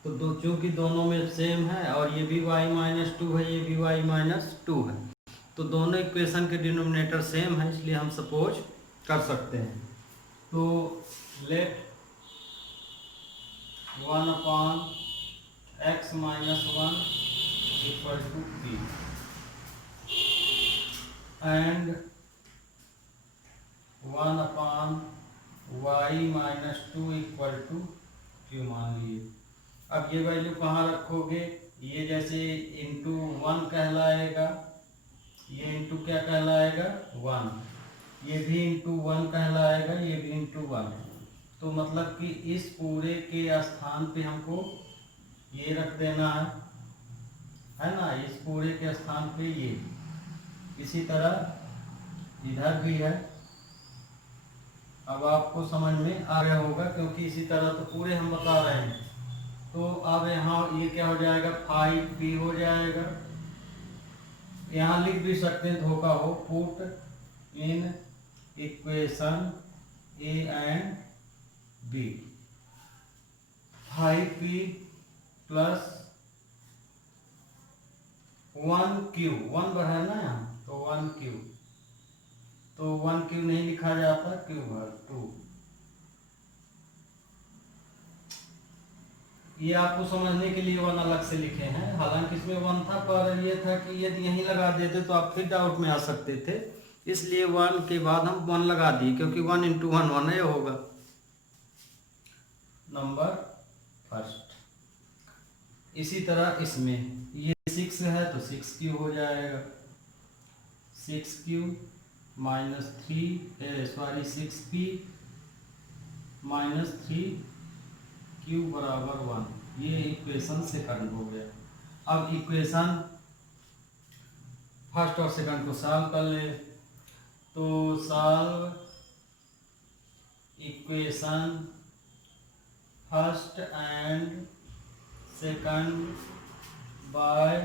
तो चूँकि दोनों में सेम है और ये भी y-2 है, ये भी y-2 है, तो दोनों इक्वेशन के डिनोमिनेटर सेम है, इसलिए हम सपोज कर सकते हैं। तो let 1/x - 1 equal to p and 1/y - 2 equal to q मान लीजिए। अब ये वैल्यू कहाँ रखोगे? ये जैसे इंटू 1 कहलाएगा, ये इंटू क्या कहलाएगा? 1। ये भी इंटू 1 कहलाएगा, ये भी इंटू 1। तो मतलब कि इस पूरे के स्थान पे हमको ये रख देना है ना, इस पूरे के स्थान पे ये। इसी तरह इधर भी है। अब आपको समझ में आ गया होगा, क्योंकि इसी तरह तो पूरे हम बता रहे हैं। तो अब यहाँ ये क्या हो जाएगा? 5p हो जाएगा। यहाँ लिख भी सकते हैं, धोखा हो, put in equation a and b। 5p plus 1q, 1 बढ़ा है ना यहाँ, तो 1q, तो 1q नहीं लिखा जाता, q भर 2। ये आपको समझने के लिए 1 अलग से लिखे हैं, हालांकि इसमें 1 था, पर ये था कि यदि यहीं लगा देते तो आप फिर डाउट में आ सकते थे, इसलिए 1 के बाद हम 1 लगा दिए, क्योंकि 1 इंटू 1 1 ही होगा। Number first. इसी तरह इसमें ये 6 है तो 6q हो जाएगा। 6q minus 6p minus 3q बराबर 1। ये इक्वेशन सेकंड हो गया। अब इक्वेशन फर्स्ट और सेकंड को सॉल्व कर ले। तो solve equation first and second by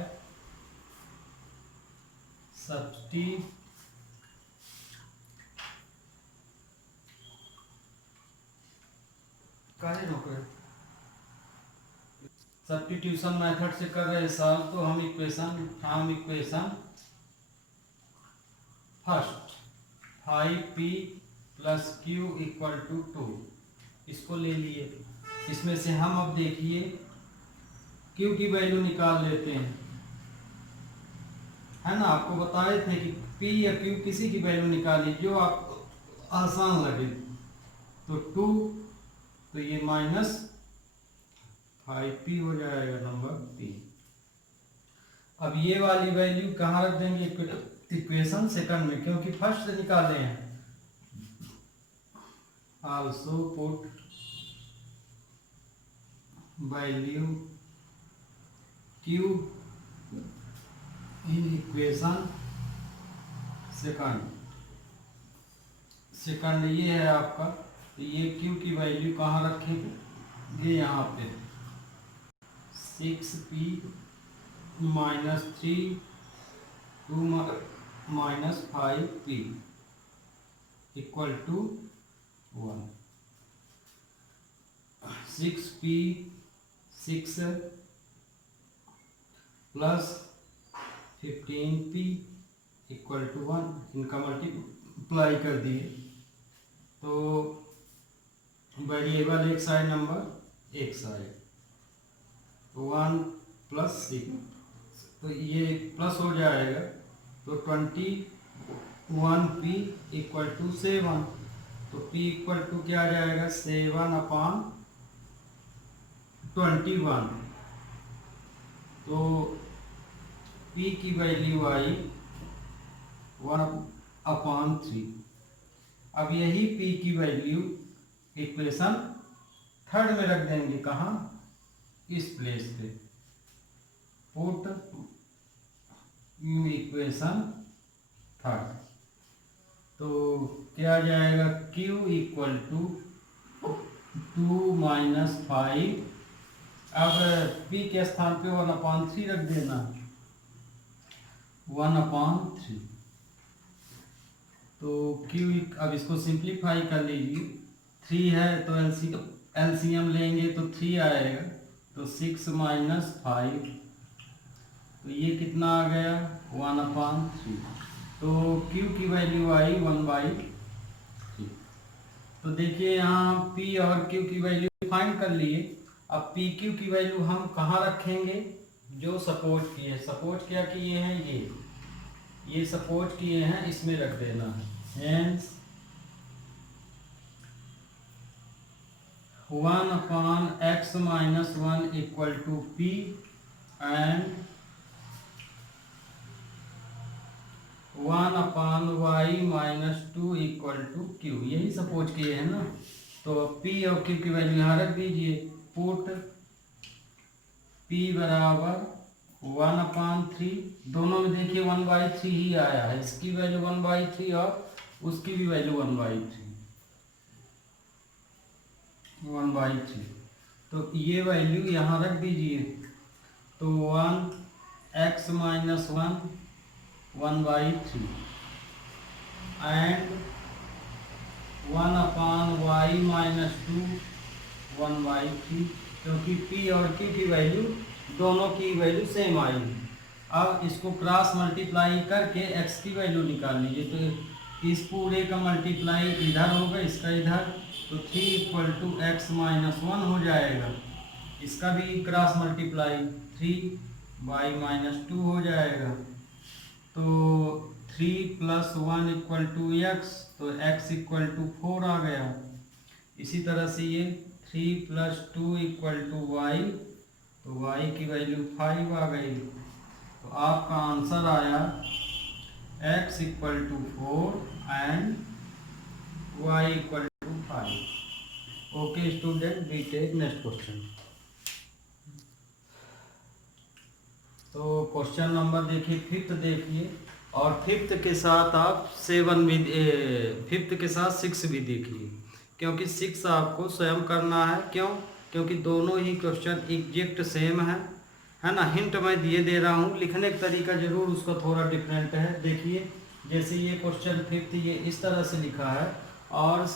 substitution. Substitution method से कर रहे सॉल्व, तो हम equation first 5p plus q equal to 2 इसको ले लिए। इसमें से हम अब देखिए q की वैल्यू निकाल लेते हैं, है ना। आपको बताए थे कि p या q किसी की वैल्यू निकालिए जो आपको आसान लगे। तो 2, तो ये माइनस 5p हो जाएगा, नंबर p। अब ये वाली वैल्यू कहाँ रख देंगे? इक्वेशन सेकंड में, क्योंकि फर्स्ट से निकाले हैं। Also put value q in equation second ये है आपका। तो ये q की वैल्यू कहाँ रखेंगे? यहाँ पे 6p minus 3 2 minus 5p equal to 1। 6p 6 plus 15p equal to 1। इनका मल्टीप्लाई कर दिए तो वेरिएबल एक साइड, नंबर एक साइड। 1 प्लस 6, तो ये प्लस हो जाएगा, तो 21p इक्वल टू 7। तो p इक्वल टू क्या आ जाएगा? 7/21। तो p की वैल्यू आई 1/3। अब यही p की वैल्यू इक्वेशन थर्ड में रख देंगे। कहाँ? इस प्लेस पे। पुट इक्वेशन थर्ड, तो क्या आ जाएगा? q equal to 2 minus 5। अब p के स्थान पे 1/3 रख देना, 1/3। तो q, अब इसको सिंप्लीफाई कर लीजिए। 3 है तो एलसीएम लेंगे तो 3 आएगा, तो 6 माइनस 5, तो ये कितना आ गया? 1/3। तो Q की वैल्यू आई 1/3। तो देखिए यहाँ हम P और Q की वैल्यू फाइंड कर लिए। अब PQ की वैल्यू हम कहाँ रखेंगे? जो सपोर्ट किए, सपोर्ट क्या किए हैं, ये सपोर्ट किए हैं, इसमें रख देना है। Hence 1/x-1 equal to P and 1/y-2 equal to Q। यही सपोज किए हैं ना। तो P और Q की वैल्यू यहाँ रख दीजिए। पुट P बराबर 1/3, दोनों में देखिए 1/3 ही आया है, इसकी वैल्यू 1/3 और उसकी भी वैल्यू 1/3। तो ये वैल्यू यहाँ रख दीजिए। तो 1x-1 1/3 एंड 1/y-2 1/3, क्योंकि P और Q की वैल्यू दोनों की वैल्यू सेम आई। अब इसको क्रॉस मल्टीप्लाई करके x की वैल्यू निकाल लीजिए। तो इस पूरे का मल्टीप्लाई इधर होगा, इसका इधर, तो 3 = x-1 हो जाएगा। इसका भी क्रॉस मल्टीप्लाई 3y-2 हो जाएगा। तो 3 + 1 = x, तो x = 4 आ गया। इसी तरह से ये 3 + 2 = y, तो y की वैल्यू 5 आ गई। तो आपका आंसर आया x = 4 and y = 5। Okay student, we take next question. तो क्वेश्चन नंबर देखिए, फिफ्थ देखिए, और फिफ्थ के साथ आप 7 भी, फिफ्थ के साथ 6 भी देखिए, क्योंकि 6 आपको स्वयं करना है। क्यों? क्योंकि दोनों ही क्वेश्चन एग्जैक्ट सेम है ना। हिंट मैं दे रहा हूँ, लिखने का तरीका जरूर उसका थोड़ा डिफरेंट है। देखिए जैसे ये क्वेश्चन फिफ्थ ये इस तरह से लिखा है, और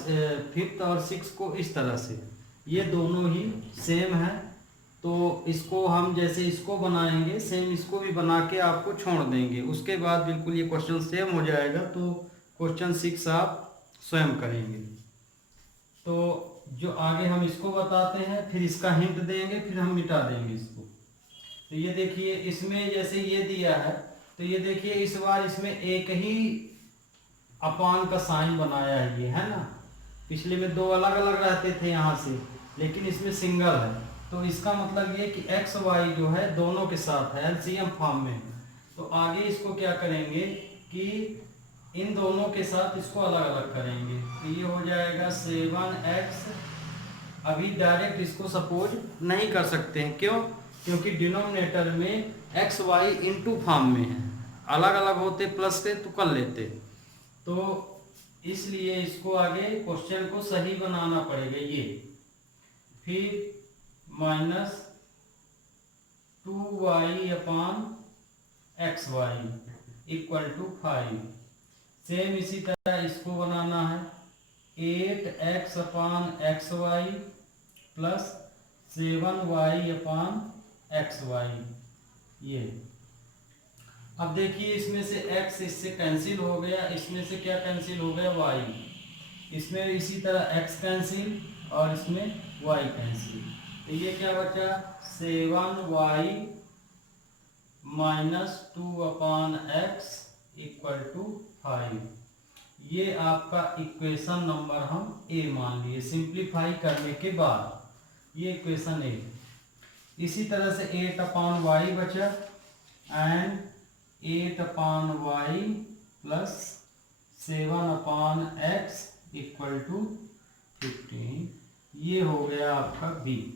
फिफ्थ और 6 को इस तरह से, ये दोनों ही सेम है। तो इसको हम जैसे इसको बनाएंगे, सेम इसको भी बना के आपको छोड़ देंगे। उसके बाद बिल्कुल ये क्वेश्चन सेम हो जाएगा। तो क्वेश्चन 6 आप स्वयं करेंगे। तो जो आगे हम इसको बताते हैं, फिर इसका हिंट देंगे, फिर हम मिटा देंगे इसको। तो ये देखिए, इसमें जैसे ये दिया है, तो ये देखिए इस बार इसमें एक ही अपान का साइन बनाया है, ये है ना। पिछले में 2 अलग अलग रहते थे यहाँ से, लेकिन इसमें सिंगल है। तो इसका मतलब ये कि एक्स वाई जो है दोनों के साथ है, एलसीएम फॉर्म में। तो आगे इसको क्या करेंगे कि इन दोनों के साथ इसको अलग अलग करेंगे। तो ये हो जाएगा 7x। अभी डायरेक्ट इसको सपोज नहीं कर सकते हैं, क्यों? क्योंकि डिनोमिनेटर में एक्स वाई इंटू फॉर्म में है, अलग अलग होते प्लस के तो कर लेते। तो इसलिए इसको आगे क्वेश्चन को सही बनाना पड़ेगा। ये फिर -2y/xy = 5। सेम इसी तरह इसको बनाना है 8x/xy + 7y/xy। ये अब देखिए, इसमें से x इससे कैंसिल हो गया, इसमें से क्या कैंसिल हो गया, y। इसमें इसी तरह x कैंसिल और इसमें y कैंसिल। तो ये क्या बचा, 7y - 2/x = 5। ये आपका इक्वेशन नंबर हम ए मान लिए, सिंप्लीफाई करने के बाद ये इक्वेशन ए। इसी तरह से 8/y बचा एंड 8/y + 7/x = 15। ये हो गया आपका बी।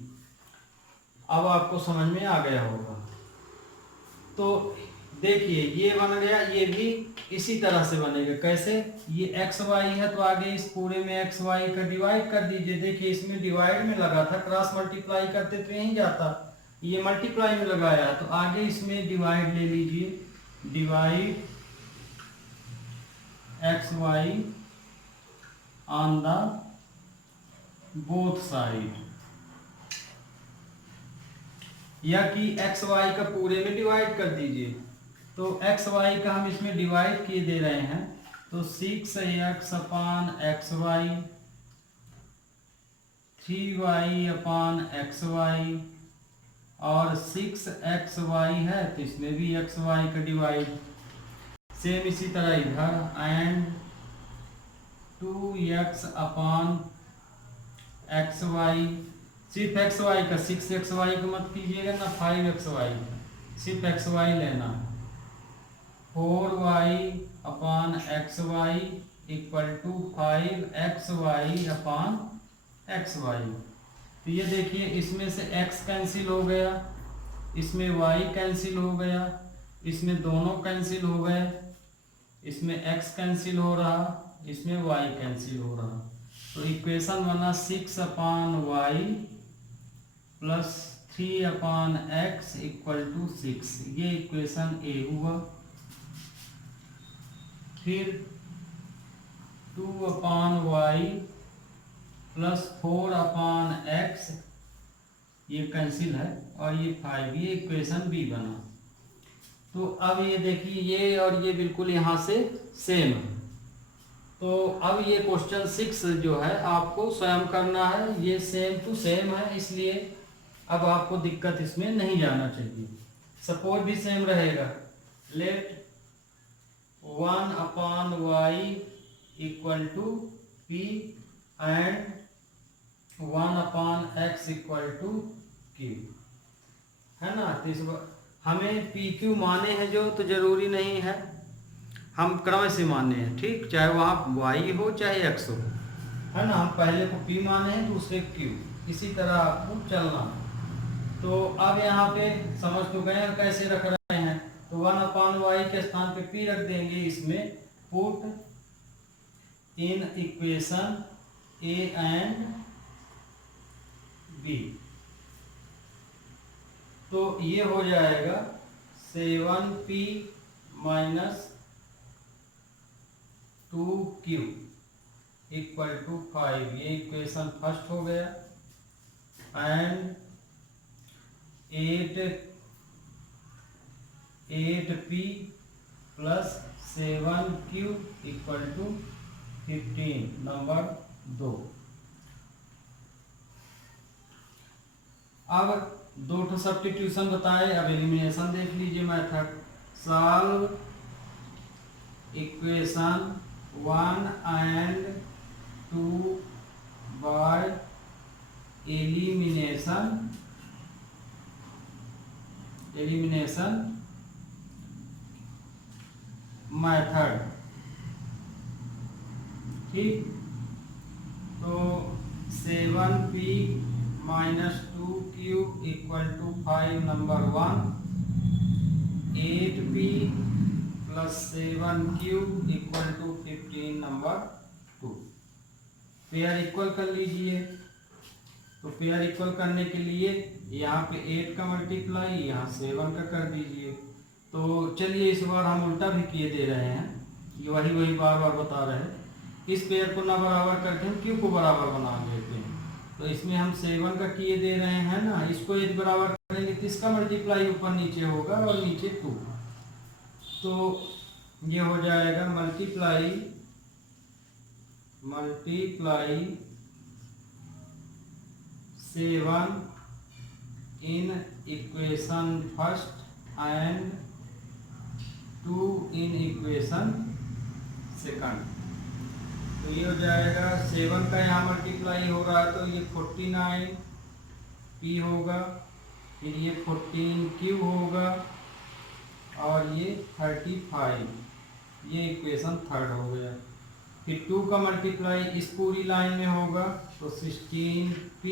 अब आपको समझ में आ गया होगा। तो देखिए ये बन गया, ये भी इसी तरह से बनेगा। कैसे? ये एक्स वाई है, तो आगे इस पूरे में एक्स वाई का डिवाइड कर दीजिए। देखिए इसमें डिवाइड में लगा था, क्रॉस मल्टीप्लाई करते तो यहीं जाता, ये मल्टीप्लाई में लगाया, तो आगे इसमें डिवाइड ले लीजिए। Divide x y on the both side, या कि एक्स वाई का पूरे में डिवाइड कर दीजिए। तो एक्स वाई का हम इसमें डिवाइड किए दे रहे हैं, तो 6x अपान एक्स वाई, 3y अपान एक्स वाई और 6xy है तो इसमें भी xy का डिवाइड। सेम इसी तरह इधर and 2x upon x y, सिर्फ एक्स वाई का 6xy को मत कीजिएगा ना, 5xy सिर्फ एक्स वाई लेना। 4y upon x y equal to 5xy upon x y. तो ये देखिए इसमें से x कैंसिल हो गया, इसमें y कैंसिल हो गया, इसमें दोनों कैंसिल हो गए, इसमें x कैंसिल हो रहा, इसमें y कैंसिल हो रहा। तो इक्वेशन बना 6 upon y plus 3 upon x equal to 6। ये इक्वेशन ए हुआ। फिर 2 upon y plus 4 upon x, ये कैंसिल है, और ये 5, ये इक्वेशन बी बना। तो अब ये देखिए ये और ये बिल्कुल यहाँ से सेम है। तो अब ये क्वेश्चन 6 जो है आपको स्वयं करना है, ये सेम टू सेम है, इसलिए अब आपको दिक्कत इसमें नहीं जाना चाहिए। सपोज भी सेम रहेगा, let 1 upon y equal to p and 1 upon x equal to q, है ना। तो इस हमें पी क्यू माने हैं जो, तो जरूरी नहीं है, हम क्रम से माने हैं, ठीक, चाहे वहाँ वाई हो चाहे एक्स हो, है ना। हम पहले को पी माने हैं दूसरे क्यू, इसी तरह आपको चलना। तो अब यहाँ पे समझ तो गए हैं कैसे रख रहे हैं। तो 1 अपान वाई के स्थान पे पी रख देंगे, इसमें put in equation A and B. तो ये हो जाएगा 7p minus 2q equal to 5, ये इक्वेशन फर्स्ट हो गया। And 8p plus 7q equal to 15, number 2। अब दो ठो सब्स्टिट्यूशन बताए, अब एलिमिनेशन देख लीजिए method. Solve equation 1 and 2 by elimination method, ठीक। तो 7p minus 2q equal to 5, number 1। 8p plus 7q equal to 15, number 2। Pair equal कर लीजिए। तो पेयर इक्वल करने के लिए यहाँ पे 8 का मल्टीप्लाई, यहाँ 7 का कर दीजिए। तो चलिए इस बार हम उल्टा भी किए दे रहे हैं, ये वही बार बार बता रहे हैं। इस पेयर को ना बराबर करके हम क्यू को बराबर बना लेते हैं। तो इसमें हम 7 का किए दे रहे हैं ना, इसको यदि बराबर करेंगे तो इसका मल्टीप्लाई ऊपर नीचे होगा और नीचे 2। तो ये हो जाएगा multiply 7 in equation first and 2 in equation second. तो ये हो जाएगा 7 का यहाँ मल्टीप्लाई हो रहा है तो ये 49p होगा, फिर ये 14q होगा और ये 35, ये इक्वेशन थर्ड हो गया। फिर 2 का मल्टीप्लाई इस पूरी लाइन में होगा तो 16p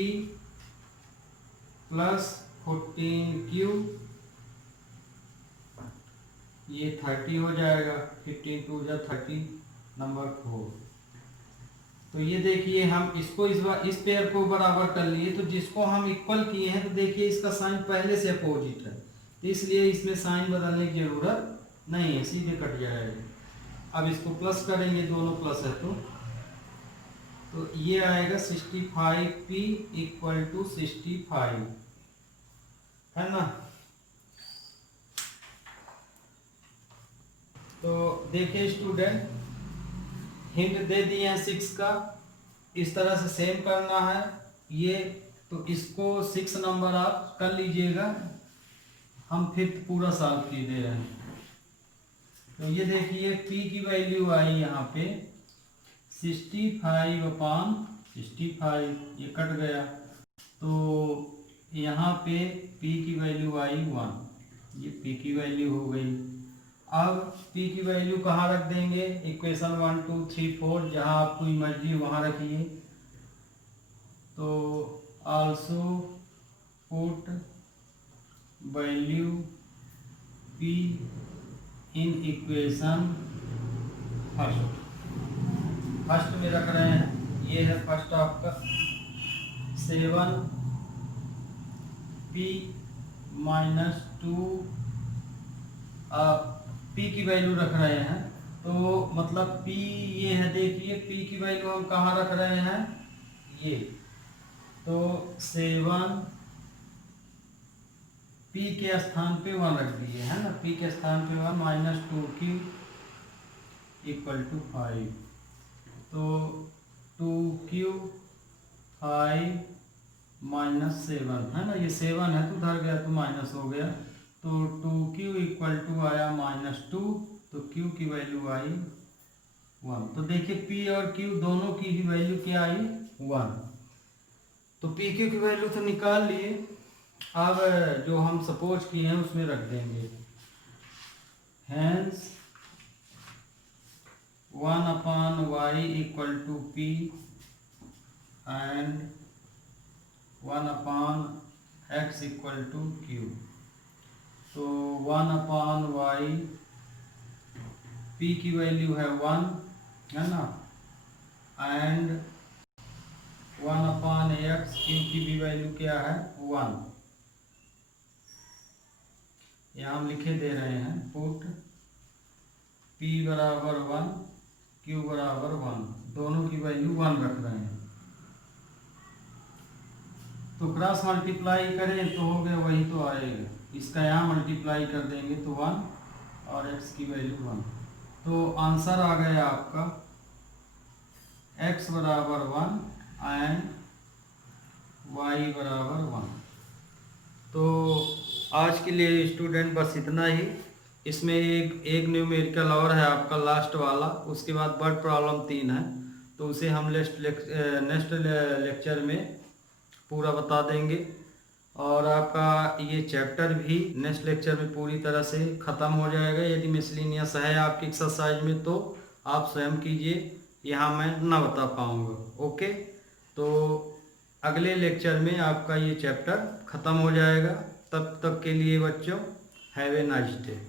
प्लस 14q, ये 30 हो जाएगा। 15 2 जा 30, नंबर 4। तो ये देखिए हम इसको इस पेयर को बराबर कर लिए, तो जिसको हम इक्वल किए हैं तो देखिए इसका साइन पहले से अपोजिट है, तो इसलिए इसमें साइन बदलने की जरूरत नहीं है, सीधे कट जाएगा। अब इसको प्लस करेंगे, दोनों प्लस है तो ये आएगा 65p इक्वल टू 65, है ना। तो देखिए स्टूडेंट, हिंट दे दिए हैं 6 का, इस तरह से सेम करना है ये। तो इसको 6 नंबर आप कर लीजिएगा, हम फिफ्थ पूरा सॉल्व की दे रहे हैं। तो ये देखिए p की वैल्यू आई यहाँ पे 65/65, ये कट गया। तो यहाँ पे p की वैल्यू आई 1, ये p की वैल्यू हो गई। अब p की वैल्यू कहाँ रख देंगे, इक्वेशन 1 2 3 4 जहाँ आपको मर्जी वहाँ रखिए। तो also put value p in equation first में रख रहे हैं, ये है फर्स्ट आपका 7p - 2 p की वैल्यू रख रहे हैं। तो मतलब p ये है, देखिए p की वैल्यू हम कहाँ रख रहे हैं, ये। तो 7 p के स्थान पे 1 रख दिए है ना, p के स्थान पे 1 - 2q = 5। तो 2q 5 - 7 है ना, ये 7 है तो उधर गया तो माइनस हो गया। तो 2q = आया -2, तो q की वैल्यू आई 1। तो देखिए p और q दोनों की ही वैल्यू क्या आई 1। तो p q की वैल्यू तो निकाल लिए। अब जो हम सपोज किए हैं उसमें रख देंगे। Hence 1/y = p and 1/x = q। तो 1/y p की वैल्यू है 1 है ना, एंड 1/x q की भी वैल्यू क्या है 1। यहाँ हम लिखे दे रहे हैं पुट p = 1 q = 1, दोनों की वैल्यू 1 रख रहे हैं। तो क्रॉस मल्टीप्लाई करें तो हो गया, वही तो आएगा। इसका यहाँ मल्टीप्लाई कर देंगे तो 1 और x की वैल्यू 1। तो आंसर आ गया आपका x = 1 एंड y = 1। तो आज के लिए स्टूडेंट बस इतना ही। इसमें एक न्यूमेरिकल और है आपका लास्ट वाला, उसके बाद वर्ड प्रॉब्लम 3 है, तो उसे हम नेक्स्ट लेक्चर में पूरा बता देंगे। और आपका ये चैप्टर भी नेक्स्ट लेक्चर में पूरी तरह से ख़त्म हो जाएगा। यदि मिसलिनियस है आपकी एक्सरसाइज में तो आप स्वयं कीजिए, यहाँ मैं ना बता पाऊँगा। ओके, तो अगले लेक्चर में आपका ये चैप्टर ख़त्म हो जाएगा। तब तक के लिए बच्चों हैव ए नाइस डे।